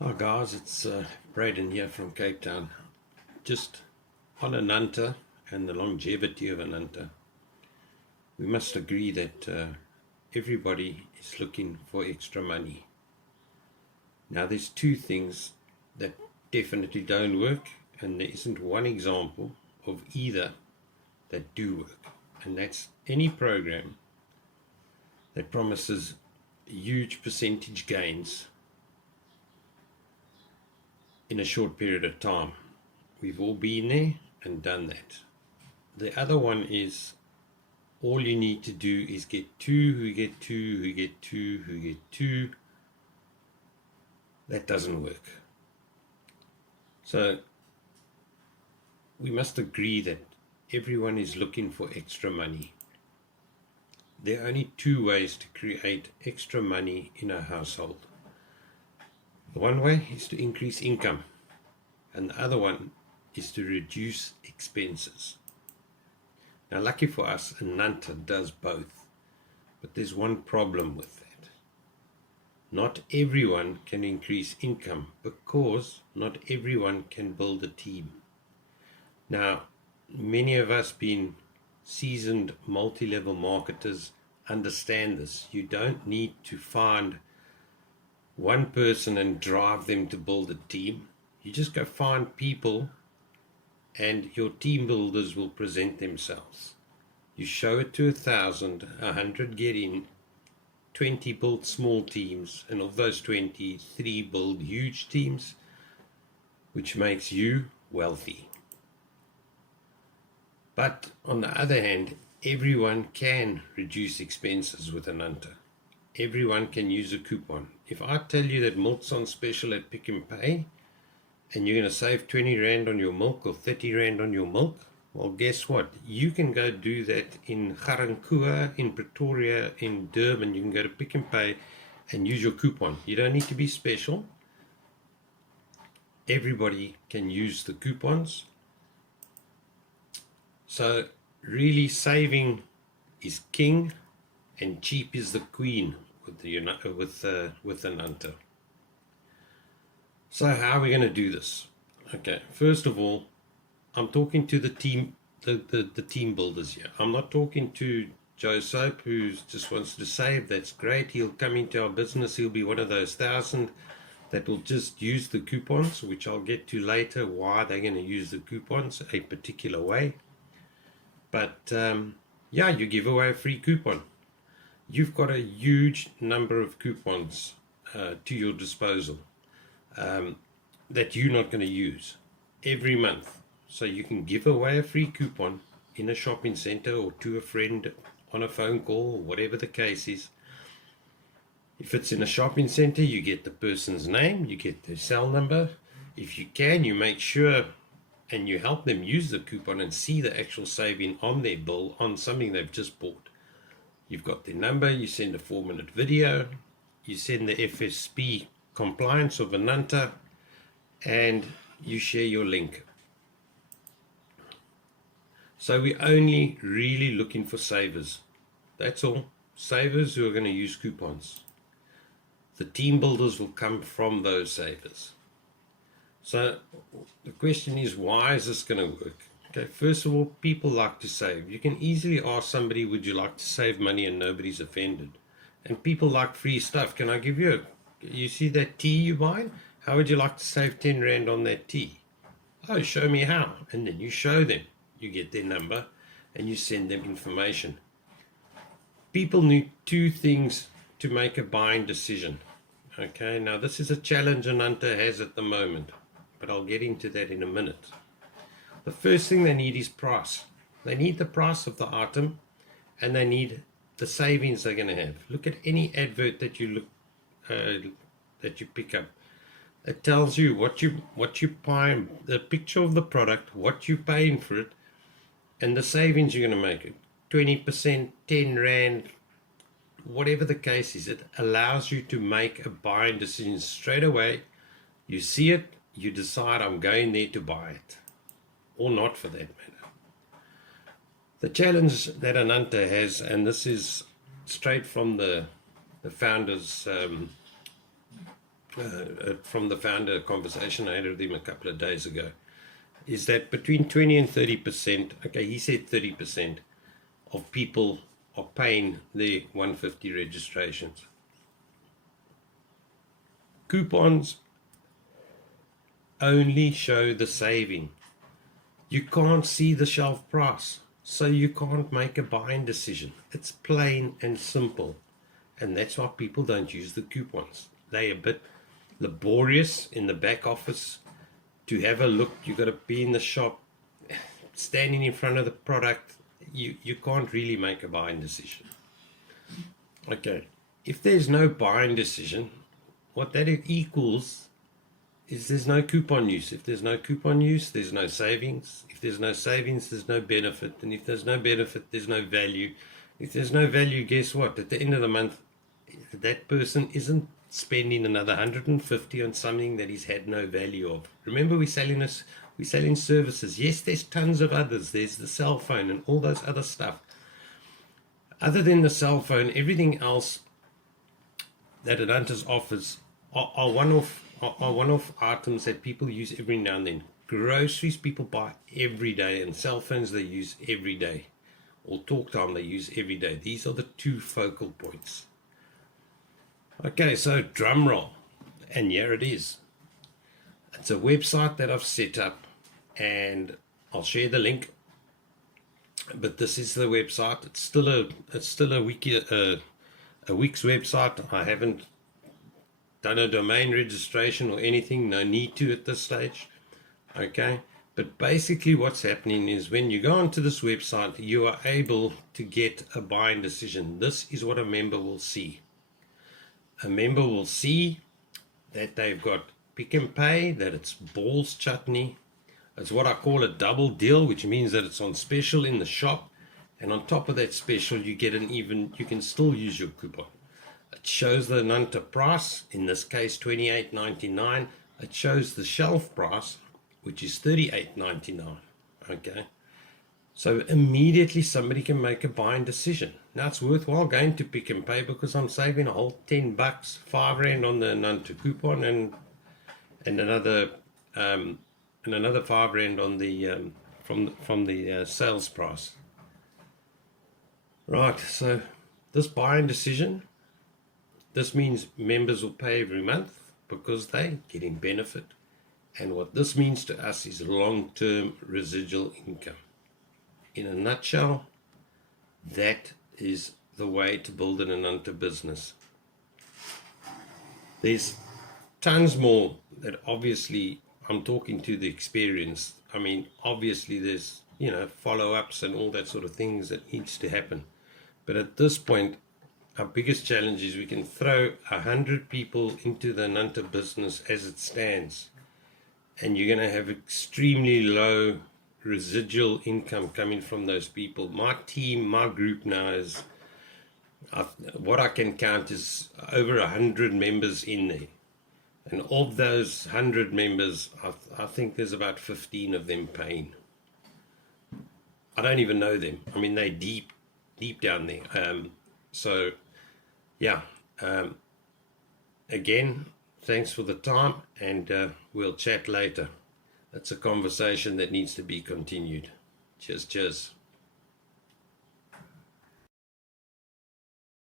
Hi guys, it's Braden here from Cape Town. Just on Ananta and the longevity of Ananta, we must agree that everybody is looking for extra money. Now there's two things that definitely don't work, and there isn't one example of either that do work, and that's any program that promises huge percentage gains in a short period of time. We've all been there and done that. The other one is all you need to do is get two, who get two, who get two, who get two. That doesn't work. So we must agree that everyone is looking for extra money. There are only two ways to create extra money in a household. The one way is to increase income, and the other one is to reduce expenses. Now, lucky for us, Ananta does both, but there's one problem with that. Not everyone can increase income because not everyone can build a team. Now, many of us being seasoned multi-level marketers understand this. You don't need to find one person and drive them to build a team. You just go find people and your team builders will present themselves. You show it to 1,000, 100 get in, 20 build small teams, and of those 20, 3 build huge teams, which makes you wealthy. But on the other hand, everyone can reduce expenses with Ananta. Everyone can use a coupon. If I tell you that milk's on special at Pick n Pay, and you're going to save 20 Rand on your milk or 30 Rand on your milk, well, guess what? You can go do that in Garankuwa, in Pretoria, in Durban. You can go to Pick n Pay and use your coupon. You don't need to be special. Everybody can use the coupons. So really, saving is king and cheap is the queen with Ananta. So how are we going to do this? Okay, first of all, I'm talking to the team, the team builders here. I'm not talking to Joe Soap, who just wants to save. That's great. He'll come into our business. He'll be one of those 1,000 that will just use the coupons, which I'll get to later, why they're going to use the coupons a particular way. But yeah, you give away a free coupon. You've got a huge number of coupons to your disposal that you're not going to use every month. So you can give away a free coupon in a shopping center or to a friend on a phone call, or whatever the case is. If it's in a shopping center, you get the person's name, you get their cell number. If you can, you make sure and you help them use the coupon and see the actual saving on their bill on something they've just bought. You've got their number, you send a 4-minute video, you send the FSP compliance of Ananta, and you share your link. So we're only really looking for savers. That's all. Savers who are going to use coupons. The team builders will come from those savers. So the question is, why is this going to work? Okay, first of all, people like to save. You can easily ask somebody, would you like to save money, and nobody's offended. And people like free stuff. Can I give you you see that tea you buy? How would you like to save 10 Rand on that tea? Oh, show me how. And then you show them. You get their number and you send them information. People need two things to make a buying decision. Okay, now this is a challenge Ananta has at the moment, but I'll get into that in a minute. The first thing they need is price. They need the price of the item, and they need the savings they're going to have. Look at any advert that you pick up. It tells you what you buy, the picture of the product, what you're paying for it, and the savings you're going to make. It 20%, 10 Rand, whatever the case is. It allows you to make a buying decision straight away. You see it, you decide, I'm going there to buy it, or not for that matter. The challenge that Ananta has, and this is straight from the founder's from the founder conversation I had with him a couple of days ago, is that between 20 and 30%, okay, he said 30% of people are paying their 150 registrations. Coupons only show the saving. You can't see the shelf price, so you can't make a buying decision. It's plain and simple. And that's why people don't use the coupons. They're a bit laborious in the back office to have a look. You got to be in the shop, standing in front of the product. You can't really make a buying decision. Okay, if there's no buying decision, what that equals is there's no coupon use. If there's no coupon use, there's no savings. If there's no savings, there's no benefit. And if there's no benefit, there's no value. If there's no value, guess what? At the end of the month, that person isn't spending another 150 on something that he's had no value of. Remember, we're selling services. Yes, there's tons of others. There's the cell phone and all those other stuff. Other than the cell phone, everything else that Ananta's offers are one-off items that people use every now and then. Groceries people buy every day, and cell phones they use every day, or talk time they use every day. These are the two focal points. Okay, so drum roll, and here it is. It's a website that I've set up, and I'll share the link. But this is the website. It's still a week's website. I haven't done a domain registration or anything. No need to at this stage. Okay, but basically what's happening is when you go onto this website, you are able to get a buying decision. This is what a member will see. A member will see that they've got Pick and Pay, that it's balls chutney. It's what I call a double deal, which means that it's on special in the shop, and on top of that special you get you can still use your coupon. It shows the Ananta price, in this case $28.99. It shows the shelf price, which is $38.99. Okay, so immediately somebody can make a buying decision. Now it's worthwhile going to Pick and Pay because I'm saving a whole $10, R5 on the Ananta coupon, and another R5 on the from the sales price. Right, so this buying decision, this means members will pay every month because they're getting benefit. And what this means to us is long-term residual income. In a nutshell, that is the way to build an Ananta business. There's tons more that obviously I'm talking to the experience. I mean, obviously there's, follow-ups and all that sort of things that needs to happen. But at this point, our biggest challenge is we can throw 100 people into the Ananta business as it stands, and you're going to have extremely low residual income coming from those people. My team, my group now is, what I can count is over 100 members in there. And of those 100 members, I think there's about 15 of them paying. I don't even know them. I mean, they're deep down there. So, yeah. Again, thanks for the time, and we'll chat later. It's a conversation that needs to be continued. Cheers.